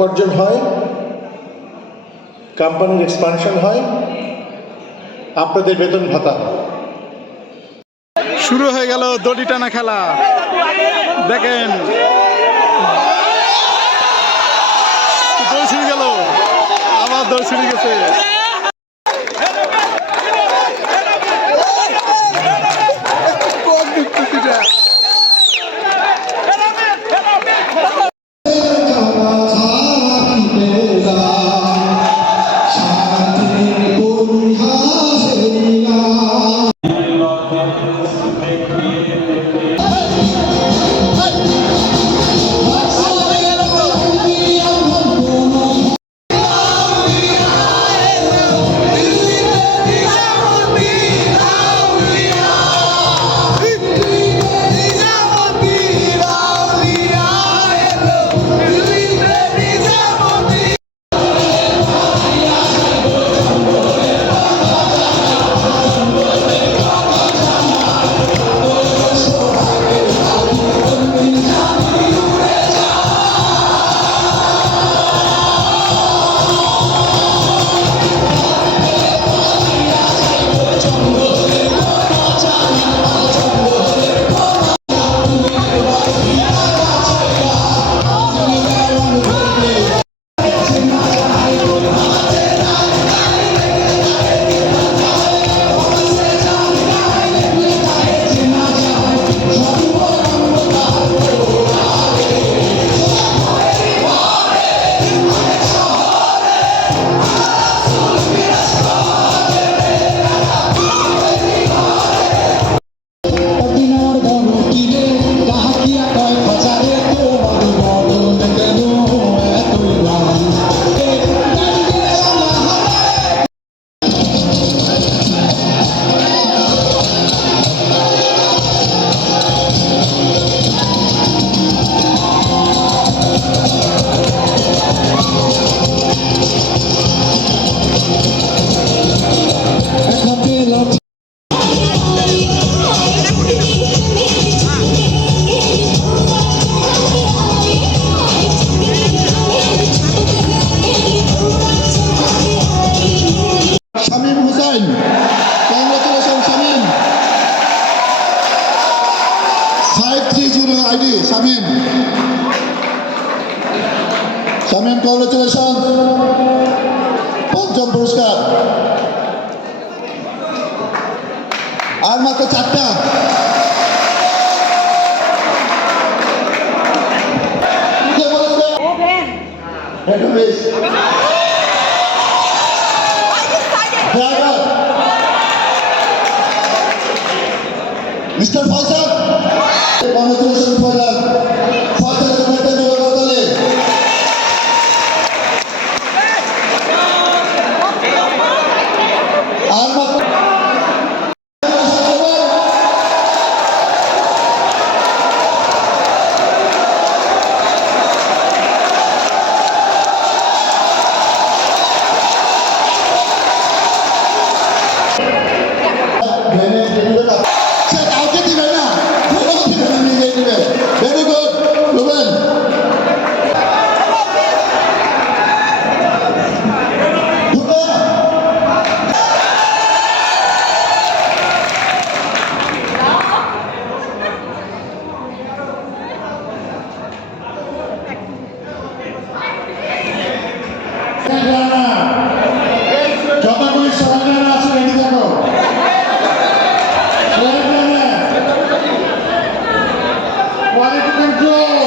উপার্জন হয়, কোম্পানির এক্সপানশন হয়, আপনাদের বেতন ভাতা। শুরু হয়ে গেল দড়ি টানা খেলা। দেখেন দড়ি ছিঁড়ে গেল, আবার দড়ি ছিঁড়ে গেছে। Shamim Hussain, congratulation Shamim. 530 ID Shamim, Shamim congratulation, পঞ্চম পুরস্কার। আর মাত্র 4টা। Mister Faisal, congratulation Faisal. ফয়সালের একটা জোরে বদলে আর মাত্র ভেরি গুড রুবেন। যতগুলি সরকার আছে রেডি থাকো। Quality control.